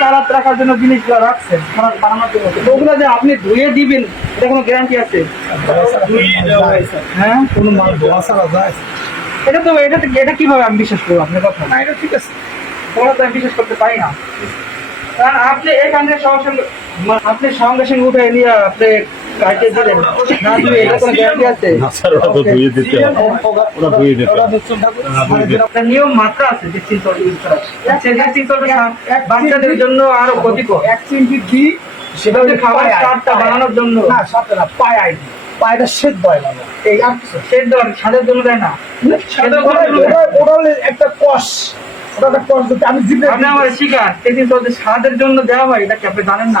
খারাপ রাখার জন্য জিনিসগুলো রাখছেন খারাপ বানানোর জন্য। ওগুলো যে আপনি ধুয়ে দিবেন এটা কোনো গ্যারান্টি আছে? হ্যাঁ? কোনো মাল ধোয়া ছাড়া যায়। এটা তো এটা এটা কীভাবে আমি বিশ্বাস করব আপনার কথা? না এটা ঠিক আছে। ওরা তো আমি বিশ্বাস করতে পারি না। কারণ আপনি এখানে সঙ্গে সঙ্গে আপনি সঙ্গে সঙ্গে উঠে নিয়ে আপনি কাটে দিলেন। না ধুয়ে এটা কোনো গ্যারান্টি আছে? না স্যার ওটা তো ধুয়ে দিতে হবে। ওটা ধুয়ে দিতে হবে। আপনার নিয়ম মাত্রা আছে যে সিলসল ইউজ করার সেই সিলসলটা বাচ্চাদের জন্য আরও ক্ষতিকর। এক চিমটি ঘি সেটা সেটা খাবার চারটা বানানোর জন্য। না সাথে না পায় আইডি পায়টা সেদ্ধ হয় না এই আর সেদ্ধ আর স্বাদের জন্য দেয় না। ওটা- করার জন্য দেয়। ওটা- ওটা হলো একটা কষ। ওটা একটা কষ আমি জিভে আপনি আমার শিকার। সেই সিলসল স্বাদের জন্য দেওয়া হয় এটা কি আপনি জানেন না?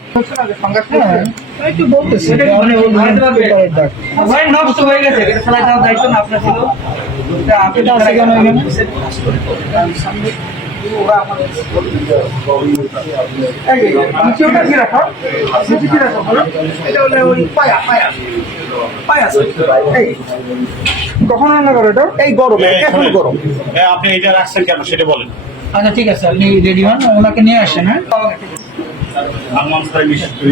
মানে হয়ে কখন রান্না করো এটা এই গরম, এখন গরম। হ্যাঁ আপনি এটা রাখছেন কেন সেটা বলেন আচ্ছা ঠিক আছে আপনি রেডি হন ওনাকে নিয়ে আসেন হ্যাঁ আলমান স্যার নিষেধ করে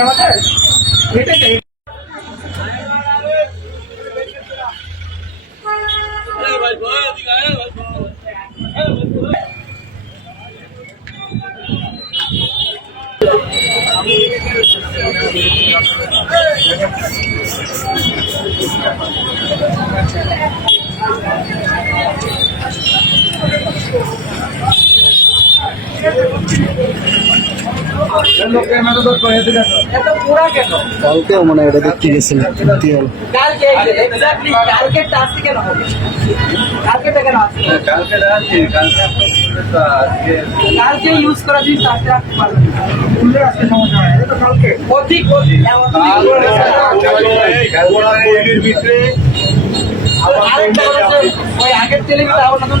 আমাদের এটা চাই এত পুরা কেন কালকেও মানে এটা দেখতে গেছিলাম তেল কালকে কালকে টাস্ক কেন হবে? কালকে ইউজ করা জিনিস আজকে রাখতে পারবেন হয় কালকে অধিক ওই আগের তেলে আবার নতুন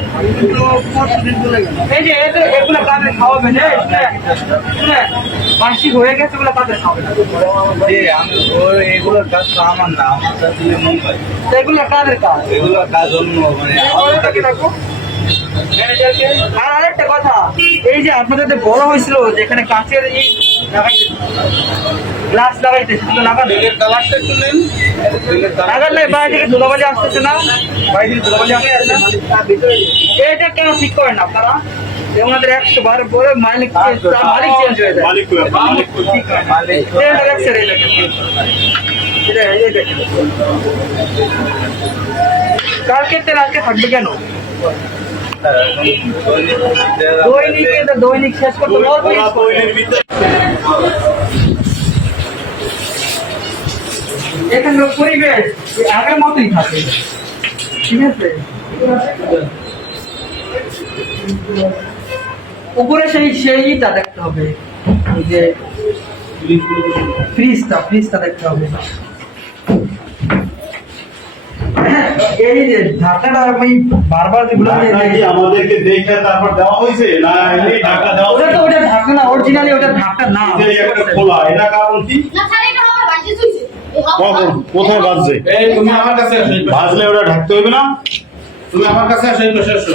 এই যে এগুলো কাদের খাওয়াবে যে বার্ষিক হয়ে গেছে এগুলো কাদের খাওয়াবে এগুলোর কাজ তো আমার না আমার কাজ হলো মুম্বাই। এগুলো কাদের কাজ? এগুলোর কাজ অন্য মানে আর আরেকটা কথা এই যে আপনাদের বড় হয়েছিল যেখানে কাঁচের এই গ্লাস লাগাইতে সেগুলো লাগানো। তেলের কালারটা একটু নেন। লাগান নাই বাইরে থেকে ধুলাবালি আসতেছে না। বাইরে থেকে ধুলাবালি আসতেছে এটা কেন ঠিক করেন আপনারা? ওনাদের একশো বারো পরে মালিক মালিক চেঞ্জ হয়ে যায়। মালিক মালিক এটা এই তেল আজকে থাকবে কেন? দৈনিক দৈনিক শেষ করতে ভিতরে এখানকার পরিবেশ আগের মতোই থাকে। ঠিক আছে? উপরে সেই, সেইটা দেখতে হবে। যে ফ্রিজটা ফ্রিজটা দেখতে হবে। এই যে ঢাকাটা আমি বারবার আমাদেরকে দেখে তারপর দেওয়া হয়েছে? না এমনি ঢাকা দেওয়া ওটা তো ওটা ঢাকা না অরিজিনালি ওটা ঢাকা না। এই একটা খোলা এটা কারণ কি? না স্যার এটা আমার বাজে হইছে এই কখন? কোথায় বাজছে? এই তুমি আমার কাছে আসো বাজলে ওটা ঢাকতে হবে না? তুমি আমার কাছে আসো এই পাশে আসো।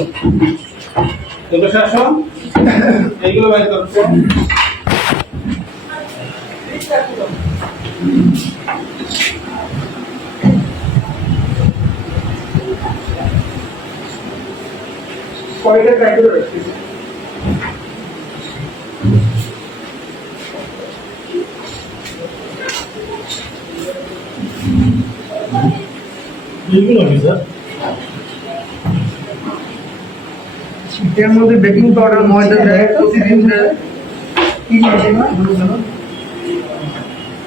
এই পাশে আসো। এইগুলো বাইর করো। কয়টা ট্রাই করে এর মধ্যে বেকিং পাউডার ময়দা দেয় প্রতিদিন দেয় কি?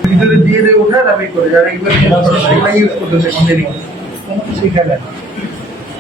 ভিতরে দিয়ে দিয়ে ওঠা দাবি করে যারা ইউজ করতেছে কন্টিনিউ সেখানে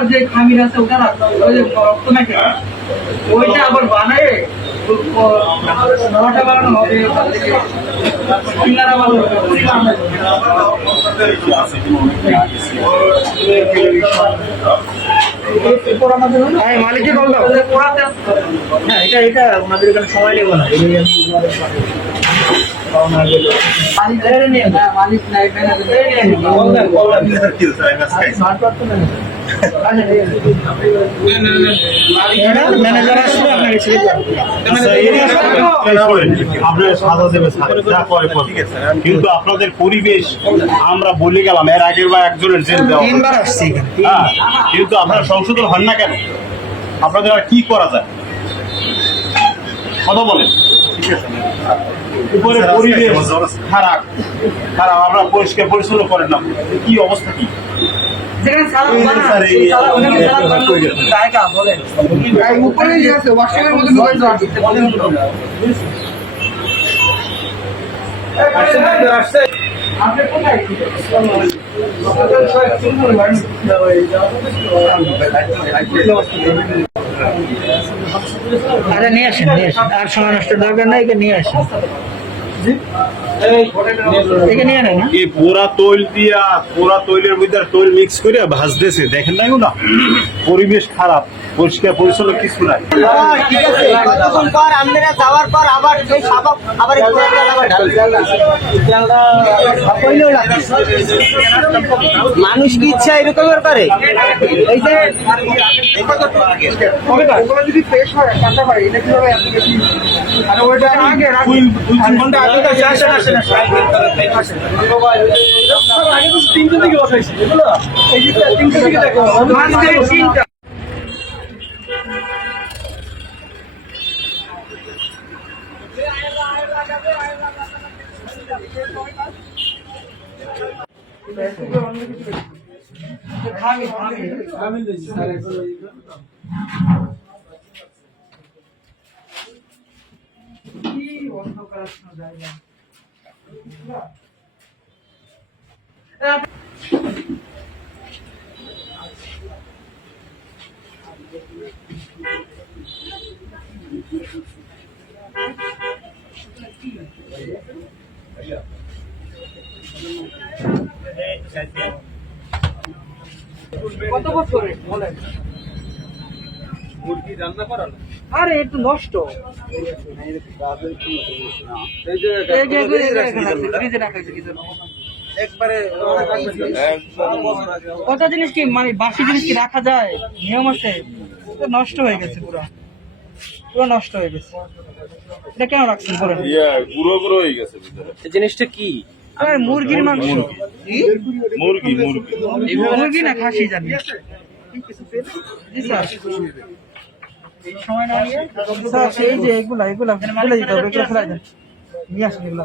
আটার যে খামির আছে ওটা ওই যে রক্ত নাকি? ওইটা আবার বানায় নটা বানানো হবে। হ্যাঁ, মালিককে। হ্যাঁ, এটা এটা ওনাদের এখানে সময় নেব না। মালিক ধরে মালিক নাই, আচ্ছা। কিন্তু আপনাদের পরিবেশ আমরা বলে গেলাম এর আগের বা একজনের হ্যাঁ কিন্তু আপনারা সংশোধন হন না কেন আপনাদের আর কি করা যায় কথা বলেন পরিবেশ খারাপ খারাপ আমরা পরিষ্কার পরিচ্ছন্ন করেন না কি অবস্থা কি যেখানে জায়গা। উপরে আছে ওয়াশরুমের মধ্যে। আপনি কোথায় আরে নিয়ে আসেন নিয়ে আসেন। আর সময় নষ্ট দরকার নাই নিয়ে আসেন। এই পোড়া তৈল দিয়া পোড়া তৈলের মধ্যে তৈল মিক্স করে ভাজতেছে। দেখেন না না পরিবেশ খারাপ পরিষ্কার পরিচ্ছন্ন কিছু নাই। ঠিক আছে কতক্ষণ পর আপনারা যাওয়ার পর আবার সেই সাবাব আবার একটু একটা আবার মানুষ কি ইচ্ছা এরকমের করে? এই যে যদি ফ্রেশ হয় কাঁচা হয় এটা কীভাবে তিনটে দিকে বসাইছি তিনটে দিকে দেখো মাঝখানে তিনটা খাবি কি অন্ধকার জায়গা কত বছরে বলেন? মুরগি রান্না করানো? আরে একটু নষ্ট। কত জিনিস কি মানে বাসি জিনিস কি রাখা যায়? নিয়ম আছে? নষ্ট হয়ে গেছে পুরো। পুরো নষ্ট হয়ে গেছে। এটা কেন রাখছেন বলেন গুঁড়ো গুঁড়ো হয়ে গেছে জিনিসটা কি? আরে মুরগির মাংস। মুরগি মুরগি। মুরগি না খাসি জানি। জি স্যার। স্যার সেই যে এগুলা এগুলা ফেলে দিতে হবে এগুলো ফেলাই দেন। নিয়ে আসেন এগুলো।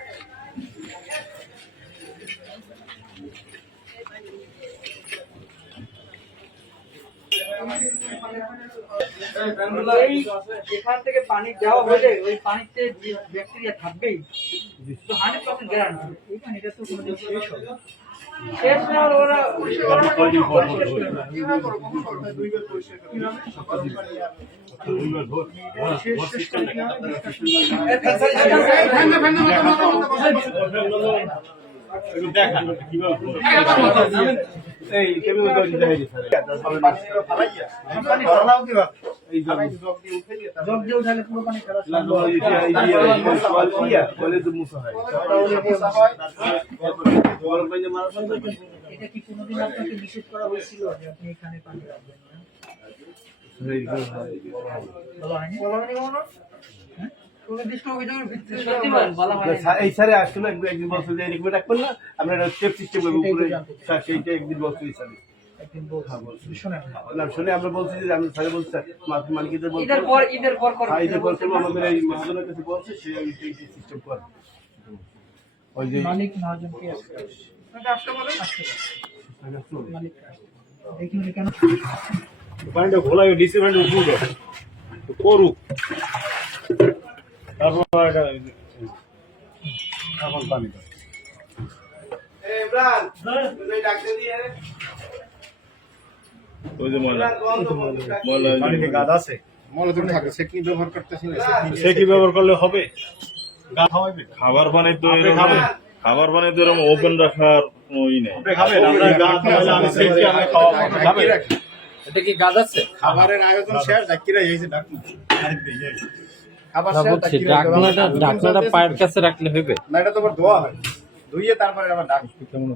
এখান থেকে পানি দেওয়া হলে ওই পানিতে ব্যাকটেরিয়া থাকবেই তো হান্ড্রেড পার্সেন্ট গ্যারান্টি এখানে এটা তো কোনো শেষ হবে শেষ না হলে ওরা জগ দিয়ে উঠালে পুরো পানি খারাপ এটা কি কোনোদিন আপনাকে নিষেধ করা হয়েছিল যে আপনি এখানে পানি রাখবেন না? এই স্যারে আসলে একদিন একদিন বলছে যে এরকম রাখবেন না আমরা একটা স্টেপ সিস্টেম করব উপরে স্যার সেইটা একদিন স্যারে শুনে আমরা বলছি যে আমি স্যারে বলছি স্যার মালিকদের বলছি। ঈদের পর ঈদের পর করবেন। হ্যাঁ, ঈদের পর করব আমাদের এই মহাজনের কাছে বলছে সে সিস্টেম করে। ওই যে মালিক মহাজন কে আছে? আসতে বলেন। মালিক দেখুন কেন পানিটা খোলা ডিসি পানিটা উপরে। করুক। তারপর এখন পানিটা ওই যে ময়লা ময়লা পানিতে গাছ আছে তো থাকে সে কি ব্যবহার করতেছে না সে কি ব্যবহার করলে হবে খাবার পানি তো? খাবার পানি তো এরকম ওপেন রাখার নেই এটা কি গাছ আছে? খাবারের আয়োজন শেষ? ডাকিরা এই যে ডাকুন খাবার শেষ বলছি ডাকনাটা ডাকনাটা পায়ের কাছে রাখলে হবে। না এটা তো আবার ধোয়া হয়। ধুইয়ে তারপরে আবার ডাক। কেমন